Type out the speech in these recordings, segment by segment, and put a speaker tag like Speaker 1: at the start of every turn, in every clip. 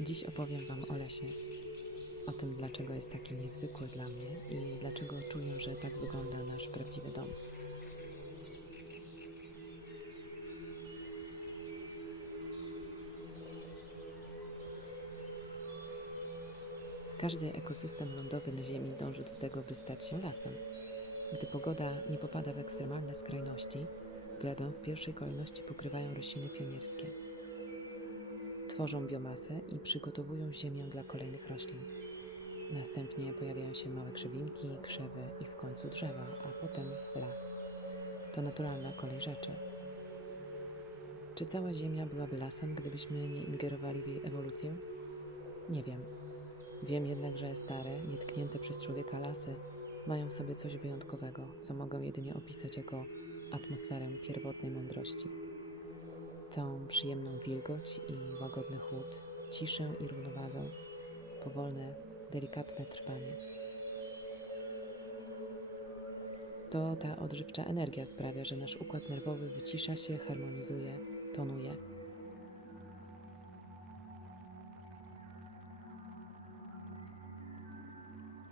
Speaker 1: Dziś opowiem Wam o lesie. O tym, dlaczego jest taki niezwykły dla mnie i dlaczego czuję, że tak wygląda nasz prawdziwy dom. Każdy ekosystem lądowy na Ziemi dąży do tego, by stać się lasem. Gdy pogoda nie popada w ekstremalne skrajności, glebę w pierwszej kolejności pokrywają rośliny pionierskie. Tworzą biomasę i przygotowują ziemię dla kolejnych roślin. Następnie pojawiają się małe krzewinki, krzewy i w końcu drzewa, a potem las. To naturalna kolej rzeczy. Czy cała Ziemia byłaby lasem, gdybyśmy nie ingerowali w jej ewolucję? Nie wiem. Wiem jednak, że stare, nietknięte przez człowieka lasy mają w sobie coś wyjątkowego, co mogę jedynie opisać jako atmosferę pierwotnej mądrości. Tą przyjemną wilgoć i łagodny chłód, ciszę i równowagę, powolne, delikatne trwanie. To ta odżywcza energia sprawia, że nasz układ nerwowy wycisza się, harmonizuje, tonuje.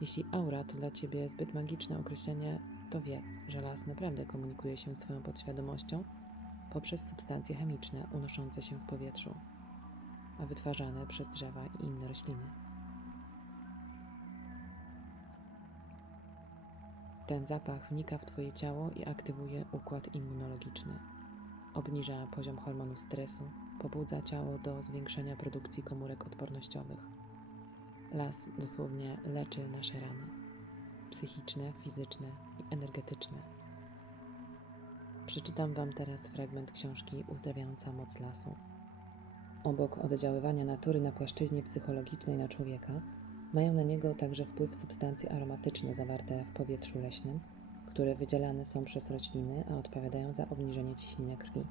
Speaker 1: Jeśli aura to dla Ciebie zbyt magiczne określenie, to wiedz, że las naprawdę komunikuje się z Twoją podświadomością poprzez substancje chemiczne unoszące się w powietrzu, a wytwarzane przez drzewa i inne rośliny. Ten zapach wnika w Twoje ciało i aktywuje układ immunologiczny. Obniża poziom hormonów stresu, pobudza ciało do zwiększenia produkcji komórek odpornościowych. Las dosłownie leczy nasze rany psychiczne, fizyczne i energetyczne. Przeczytam Wam teraz fragment książki Uzdrawiająca moc lasu. Obok oddziaływania natury na płaszczyźnie psychologicznej na człowieka, mają na niego także wpływ substancje aromatyczne zawarte w powietrzu leśnym, które wydzielane są przez rośliny, a odpowiadają za obniżenie ciśnienia krwi.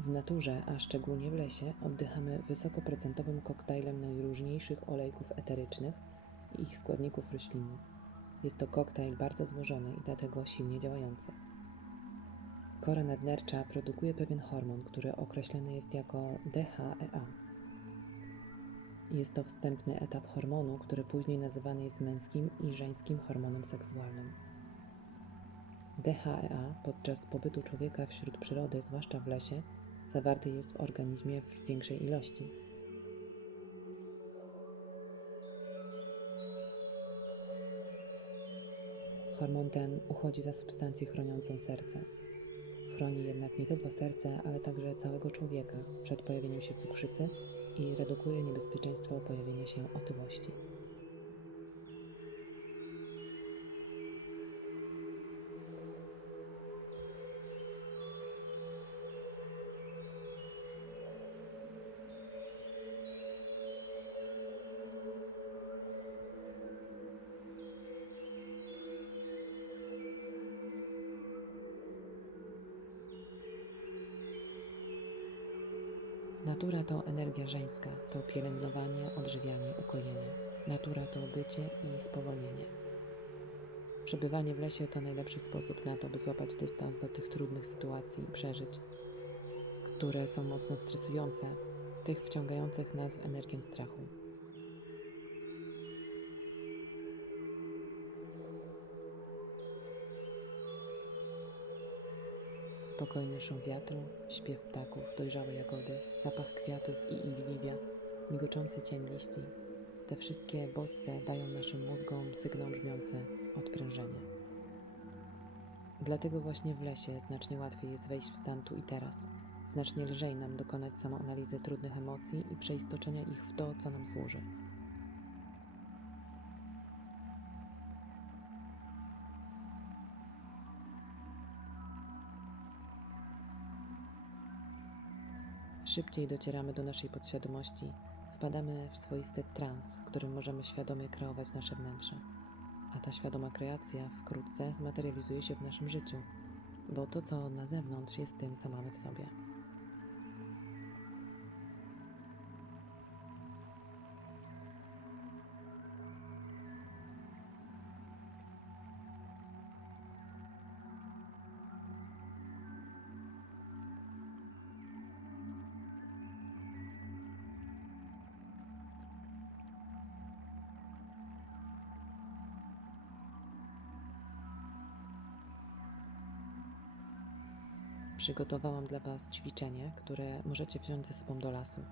Speaker 1: W naturze, a szczególnie w lesie, oddychamy wysokoprocentowym koktajlem najróżniejszych olejków eterycznych i ich składników roślinnych. Jest to koktajl bardzo złożony i dlatego silnie działający. Kora nadnercza produkuje pewien hormon, który określany jest jako DHEA. Jest to wstępny etap hormonu, który później nazywany jest męskim i żeńskim hormonem seksualnym. DHEA podczas pobytu człowieka wśród przyrody, zwłaszcza w lesie, zawarty jest w organizmie w większej ilości. Hormon ten uchodzi za substancję chroniącą serce. Chroni jednak nie tylko serce, ale także całego człowieka przed pojawieniem się cukrzycy i redukuje niebezpieczeństwo pojawienia się otyłości. Natura to energia żeńska, to pielęgnowanie, odżywianie, ukojenie. Natura to bycie i spowolnienie. Przebywanie w lesie to najlepszy sposób na to, by złapać dystans do tych trudnych sytuacji i przeżyć, które są mocno stresujące, tych wciągających nas w energię strachu. Spokojny szum wiatru, śpiew ptaków, dojrzałe jagody, zapach kwiatów i igliwia, migoczący cień liści. Te wszystkie bodźce dają naszym mózgom sygnał brzmiący odprężenie. Dlatego właśnie w lesie znacznie łatwiej jest wejść w stan tu i teraz. Znacznie lżej nam dokonać samoanalizy trudnych emocji i przeistoczenia ich w to, co nam służy. Szybciej docieramy do naszej podświadomości, wpadamy w swoisty trans, w którym możemy świadomie kreować nasze wnętrze. A ta świadoma kreacja wkrótce zmaterializuje się w naszym życiu, bo to, co na zewnątrz, jest tym, co mamy w sobie. Przygotowałam dla Was ćwiczenie, które możecie wziąć ze sobą do lasu.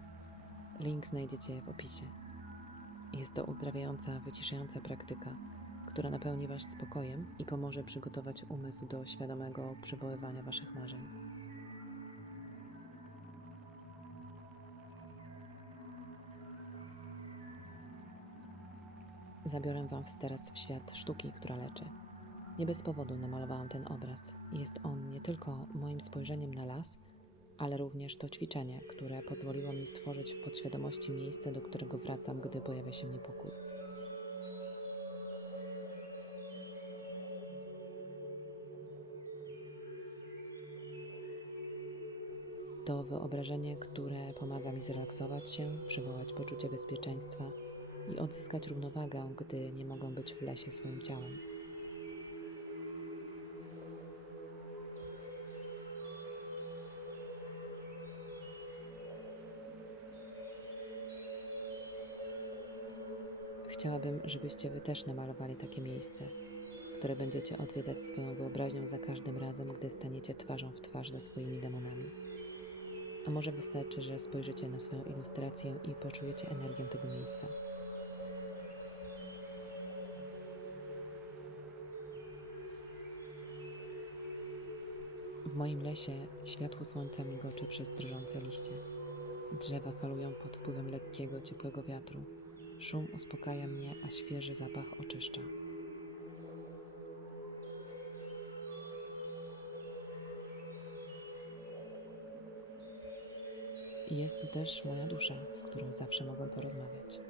Speaker 1: Link znajdziecie w opisie. Jest to uzdrawiająca, wyciszająca praktyka, która napełni Was spokojem i pomoże przygotować umysł do świadomego przywoływania Waszych marzeń. Zabiorę Was teraz w świat sztuki, która leczy. Nie bez powodu namalowałam ten obraz. Jest on nie tylko moim spojrzeniem na las, ale również to ćwiczenie, które pozwoliło mi stworzyć w podświadomości miejsce, do którego wracam, gdy pojawia się niepokój. To wyobrażenie, które pomaga mi zrelaksować się, przywołać poczucie bezpieczeństwa i odzyskać równowagę, gdy nie mogę być w lesie swoim ciałem. Chciałabym, żebyście Wy też namalowali takie miejsce, które będziecie odwiedzać swoją wyobraźnią za każdym razem, gdy staniecie twarzą w twarz ze swoimi demonami. A może wystarczy, że spojrzycie na swoją ilustrację i poczujecie energię tego miejsca. W moim lesie światło słońca migocze przez drżące liście. Drzewa falują pod wpływem lekkiego, ciepłego wiatru. Szum uspokaja mnie, a świeży zapach oczyszcza. Jest tu też moja dusza, z którą zawsze mogę porozmawiać.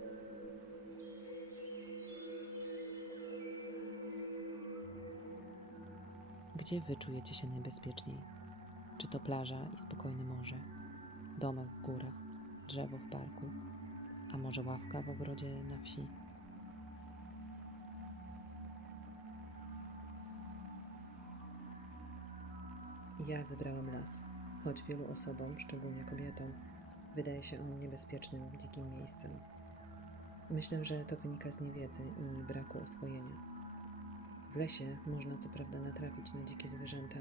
Speaker 1: Gdzie wy czujecie się najbezpieczniej? Czy to plaża i spokojne morze, domek w górach, drzewo w parku, a może ławka w ogrodzie na wsi?
Speaker 2: Ja wybrałam las, choć wielu osobom, szczególnie kobietom, wydaje się on niebezpiecznym, dzikim miejscem. Myślę, że to wynika z niewiedzy i braku oswojenia. W lesie można co prawda natrafić na dzikie zwierzęta,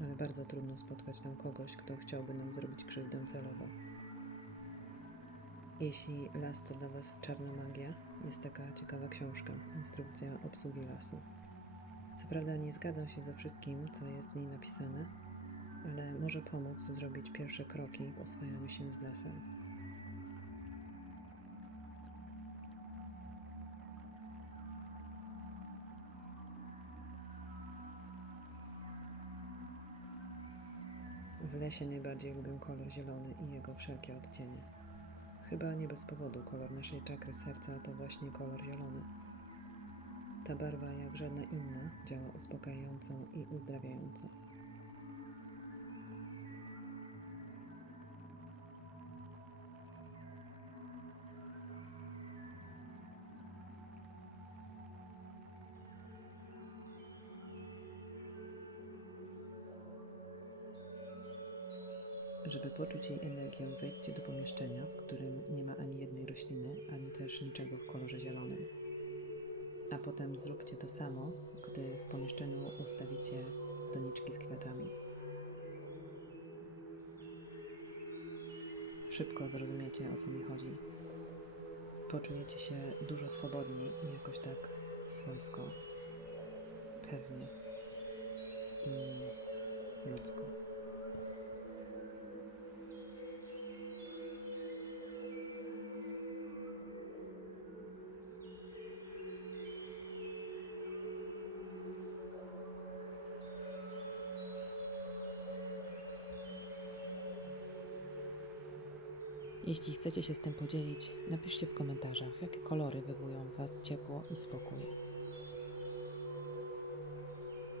Speaker 2: ale bardzo trudno spotkać tam kogoś, kto chciałby nam zrobić krzywdę celowo. Jeśli las to dla Was czarna magia, jest taka ciekawa książka Instrukcja obsługi lasu. Co prawda nie zgadzam się ze wszystkim, co jest w niej napisane, ale może pomóc zrobić pierwsze kroki w oswajaniu się z lasem. W lesie najbardziej lubię kolor zielony i jego wszelkie odcienie. Chyba nie bez powodu kolor naszej czakry serca to właśnie kolor zielony. Ta barwa, jak żadna inna, działa uspokajająco i uzdrawiająco. Żeby poczuć jej energię, wejdźcie do pomieszczenia, w którym nie ma ani jednej rośliny, ani też niczego w kolorze zielonym. A potem zróbcie to samo, gdy w pomieszczeniu ustawicie doniczki z kwiatami. Szybko zrozumiecie, o co mi chodzi. Poczujecie się dużo swobodniej i jakoś tak swojsko, pewnie i ludzko.
Speaker 1: Jeśli chcecie się z tym podzielić, napiszcie w komentarzach, jakie kolory wywołują w Was ciepło i spokój.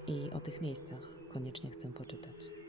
Speaker 1: I o tych miejscach koniecznie chcę poczytać.